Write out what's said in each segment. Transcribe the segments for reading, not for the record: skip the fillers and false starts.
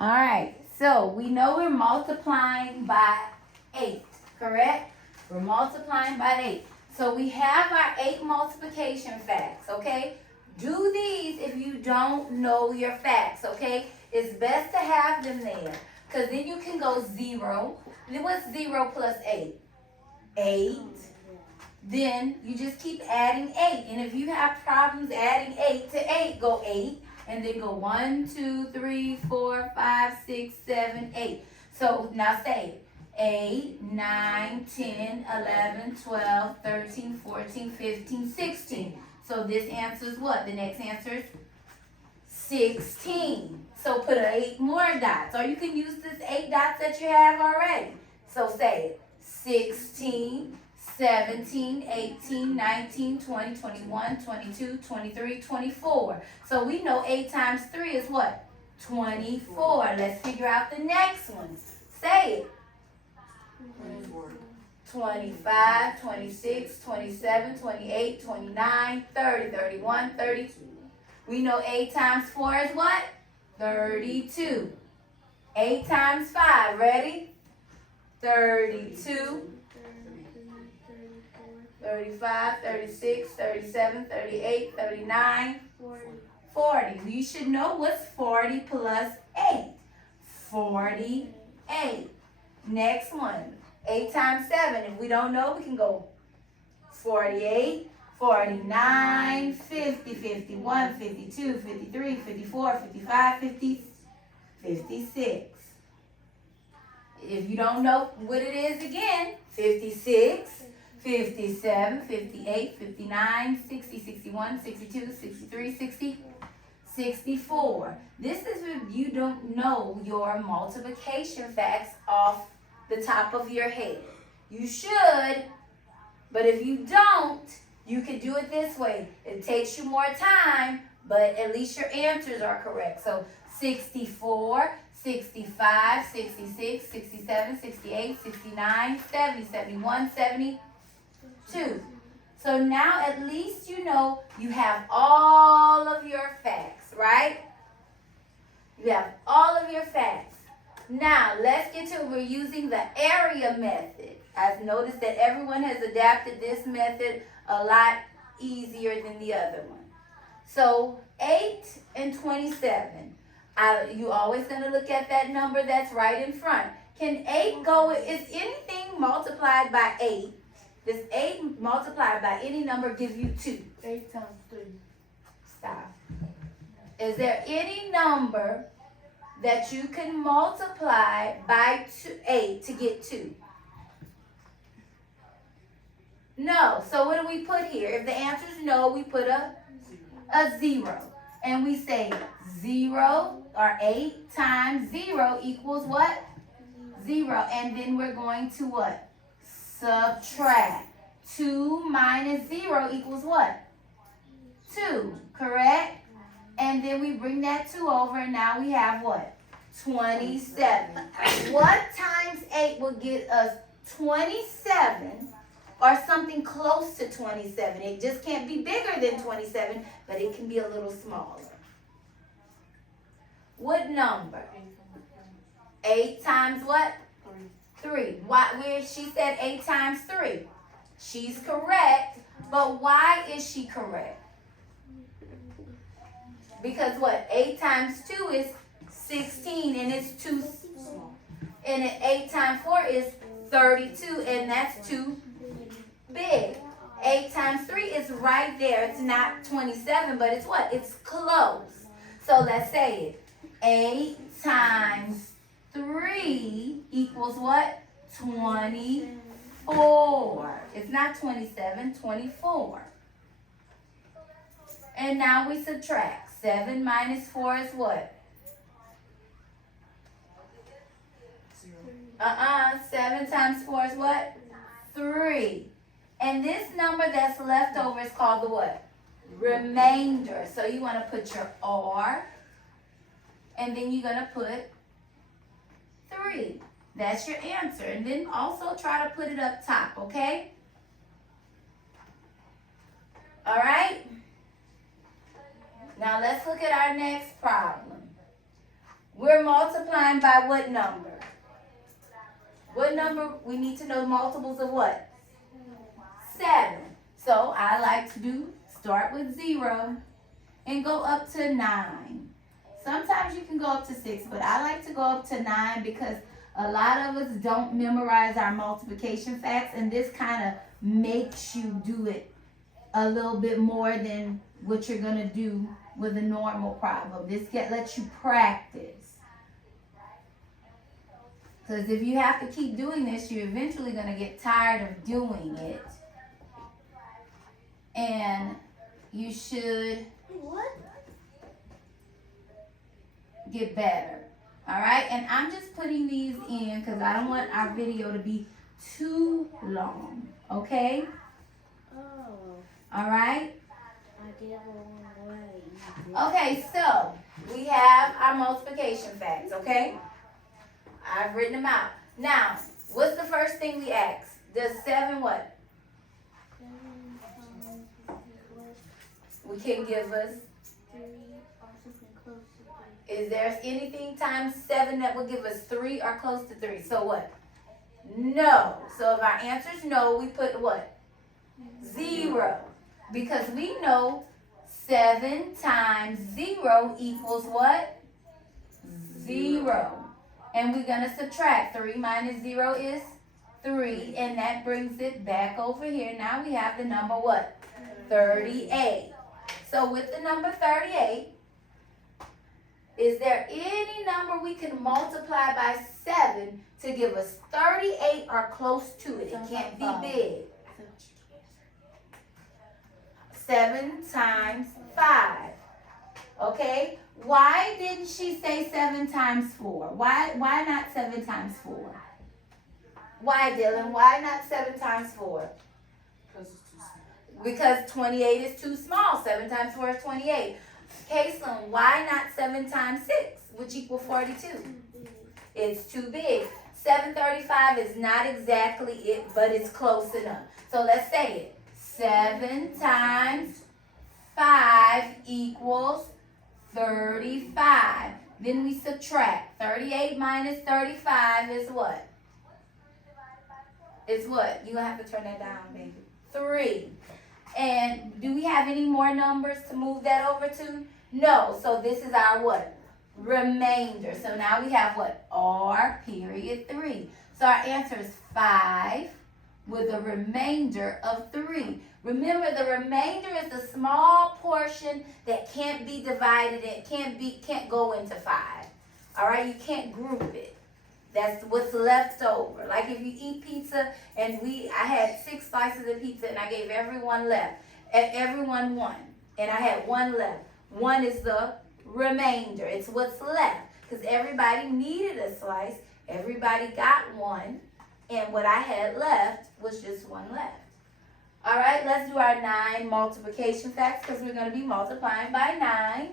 All right, so we know we're multiplying by 8, correct? We're multiplying by 8. So we have our 8 multiplication facts, okay? Do these if you don't know your facts, okay? It's best to have them there, because then you can go 0. Then what's 0 plus 8? 8. Then you just keep adding 8. And if you have problems adding 8 to 8, go 8. And then go 1, 2, 3, 4, 5, 6, 7, 8. So now say 8, 9, 10, 11, 12, 13, 14, 15, 16. So this answers what? The next answer is 16. So put 8 more dots. Or you can use this 8 dots that you have already. So say it. 16, 17, 18, 19, 20, 21, 22, 23, 24. So we know 8 times 3 is what? 24. Let's figure out the next one. Say it. 25, 26, 27, 28, 29, 30, 31, 32. We know 8 times 4 is what? 32. 8 times 5, ready? 32. 35, 36, 37, 38, 39, 40. You should know what's 40 plus 8. 48. Next one. 8 times 7. If we don't know, we can go 48, 49, 50, 51, 52, 53, 54, 55, 50, 56. If you don't know what it is again, 56, 57, 58, 59, 60, 61, 62, 63, 60, 64. This is if you don't know your multiplication facts off the top of your head. You should, but if you don't, you can do it this way. It takes you more time, but at least your answers are correct. So 64, 65, 66, 67, 68, 69, 70, 71, 72. So now at least you know you have all of your facts, right? You have all of your facts. Now let's get to, we're using the area method. I've noticed that everyone has adapted this method a lot easier than the other one. So 8 and 27. You always going to look at that number that's right in front. Can 8 go, is anything multiplied by 8? Does 8 multiplied by any number give you 2? 8 times 3. Stop. Is there any number that you can multiply by 8 to get 2? No. So what do we put here? If the answer is no, we put a 0. And we say 0 or 8 times 0 equals what? 0. And then we're going to what? Subtract. 2 minus 0 equals what? 2, correct? And then we bring that 2 over, and now we have what? 27. What times 8 will get us 27 or something close to 27? It just can't be bigger than 27, but it can be a little smaller. What number? 8 times what? 3. Why? Where she said 8 times 3. She's correct, but why is she correct? Because what? 8 times 2 is 16, and it's too small. And 8 times 4 is 32, and that's too big. 8 times 3 is right there. It's not 27, but it's what? It's close. So let's say it. 8 times 3 equals what? 24. It's not 27, 24. And now we subtract. 7 minus 4 is what? 7 times 4 is what? 3. And this number that's left over is called the what? Remainder. So you want to put your R, and then you're going to put 3. That's your answer. And then also try to put it up top, okay? All right? Now let's look at our next problem. We're We're multiplying by what number? What number? We need to know multiples of what? 7. So I like to start with 0 and go up to 9. Sometimes you can go up to 6, but I like to go up to 9 because a lot of us don't memorize our multiplication facts, and this kind of makes you do it a little bit more than what you're going to do with a normal problem. This lets you practice. Because if you have to keep doing this, you're eventually going to get tired of doing it. And you should get better. All right? And I'm just putting these in because I don't want our video to be too long. Okay? Oh. All right? I did it the wrong way. Okay, so we have our multiplication facts, okay? I've written them out. Now, what's the first thing we ask? Does 7 what? 7 times 54. We can give us. 3 or something close to 3. Is there anything times 7 that will give us 3 or close to 3? So what? No. So if our answer is no, we put what? 0. Because we know 7 times 0 equals what? 0. And we're going to subtract. 3 minus 0 is 3. And that brings it back over here. Now we have the number what? 38. So with the number 38, is there any number we can multiply by 7 to give us 38 or close to it? It can't be big. 7 times 5. Okay? Why didn't she say 7 times 4? Why not 7 times 4? Why, Dylan? Why not 7 times 4? Because 28 is too small. 7 times 4 is 28. Kayslyn, why not 7 times 6, which equals 42? It's too big. 735 is not exactly it, but it's close enough. So let's say it. 7 times 5 equals 35. Then we subtract. 38 minus 35 is what? It's what? You're going to have to turn that down, baby. 3. And do we have any more numbers to move that over to? No. So this is our what? Remainder. So now we have what? R period 3. So our answer is 5 with a remainder of 3. Remember, the remainder is a small portion that can't be divided. It can't go into 5. All right? You can't group it. That's what's left over. Like if you eat pizza and I had 6 slices of pizza and I gave everyone left. Everyone one. And I had 1 left. 1 is the remainder. It's what's left. Because everybody needed a slice. Everybody got 1. And what I had left was just 1 left. All right, let's do our 9 multiplication facts because we're going to be multiplying by 9.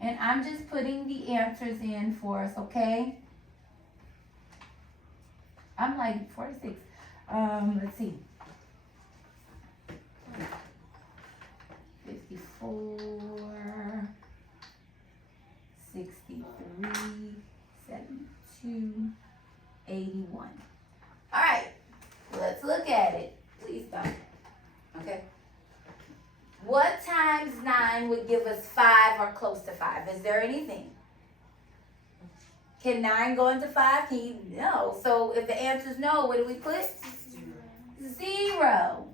And I'm just putting the answers in for us, okay? I'm like 46. Let's see. 54, 63, 72, 81. All right, let's look at it. Please don't. Okay. What times 9 would give us 5 or close to 5? Is there anything? Can 9 go into 5? Can you? No. So if the answer is no, what do we put? 0.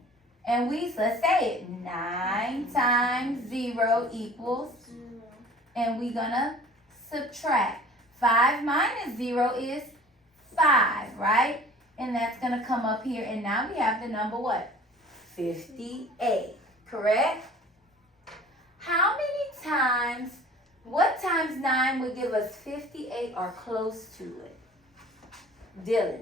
And let's say it. 9 times 0 equals, and we're going to subtract. 5 minus 0 is 5, right? And that's going to come up here. And now we have the number what? 58. Correct? How many times, what times 9 would give us 58 or close to it? Dylan.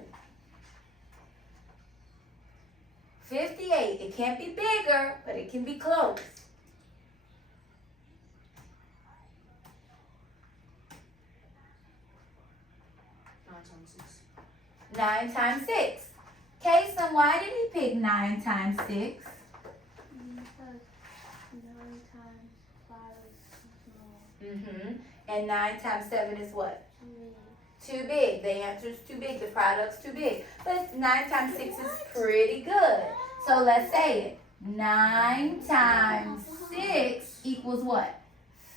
58. It can't be bigger, but it can be close. 9 times 6. Kason, why did he pick 9 times 6? Because 9 times 5 is small. And 9 times 7 is what? 3. Too big. The answer's too big. The product's too big. But 9 times 6 is pretty good. So let's say it. 9 times 6 equals what?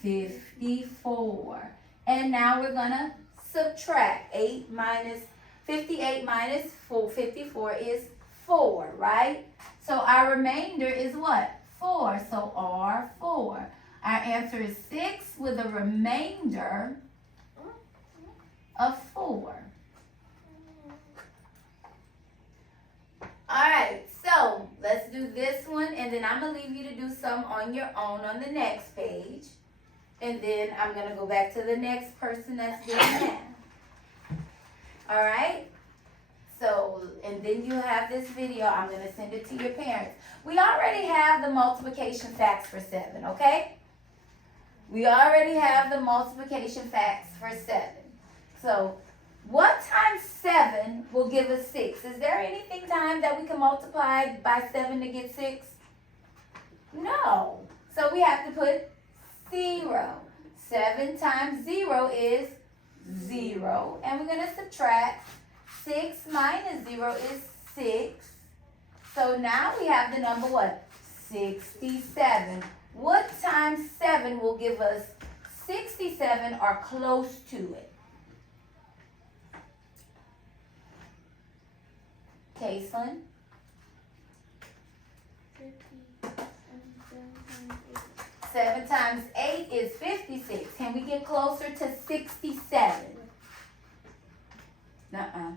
54. And now we're going to subtract. 58 minus 54 is 4, right? So our remainder is what? 4. So R4. Our answer is 6 with a remainder of 4. Alright, so let's do this one, and then I'm going to leave you to do some on your own on the next page. And then I'm going to go back to the next person that's doing that. Alright? So, and then you have this video. I'm going to send it to your parents. We already have the multiplication facts for 7, okay? We already have the multiplication facts for 7. So, what times 7 will give us 6? Is there anything time that we can multiply by 7 to get 6? No. So we have to put 0. 7 times 0 is 0. And we're going to subtract. 6 minus 0 is 6. So now we have the number what? 67. What times 7 will give us 67 or close to it? Kason? 7 times 8 is 56. Can we get closer to 67? Uh-uh.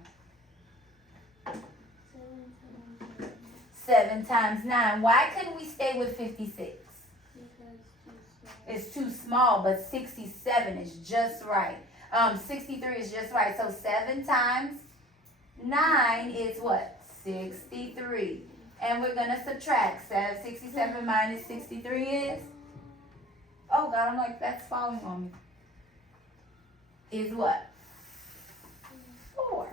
7 times 9. Why couldn't we stay with 56? It's too small, but 67 is just right. 63 is just right. So 7 times 9 is what? 63. And we're going to subtract. 67 minus 63 is? Oh, God, I'm like, that's falling on me. Is what? 4.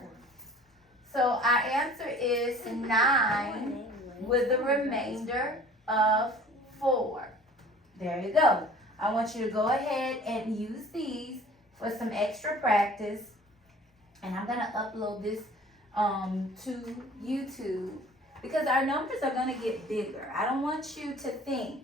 So our answer is 9 with the remainder of 4. There you go. I want you to go ahead and use these for some extra practice. And I'm going to upload this to YouTube because our numbers are going to get bigger. I don't want you to think.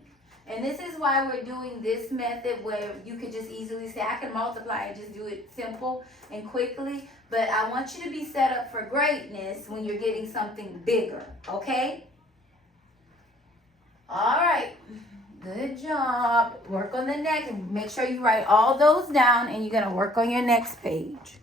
And this is why we're doing this method where you could just easily say, I can multiply and just do it simple and quickly. But I want you to be set up for greatness when you're getting something bigger, okay? All right. Good job. Work on the next. Make sure you write all those down and you're going to work on your next page.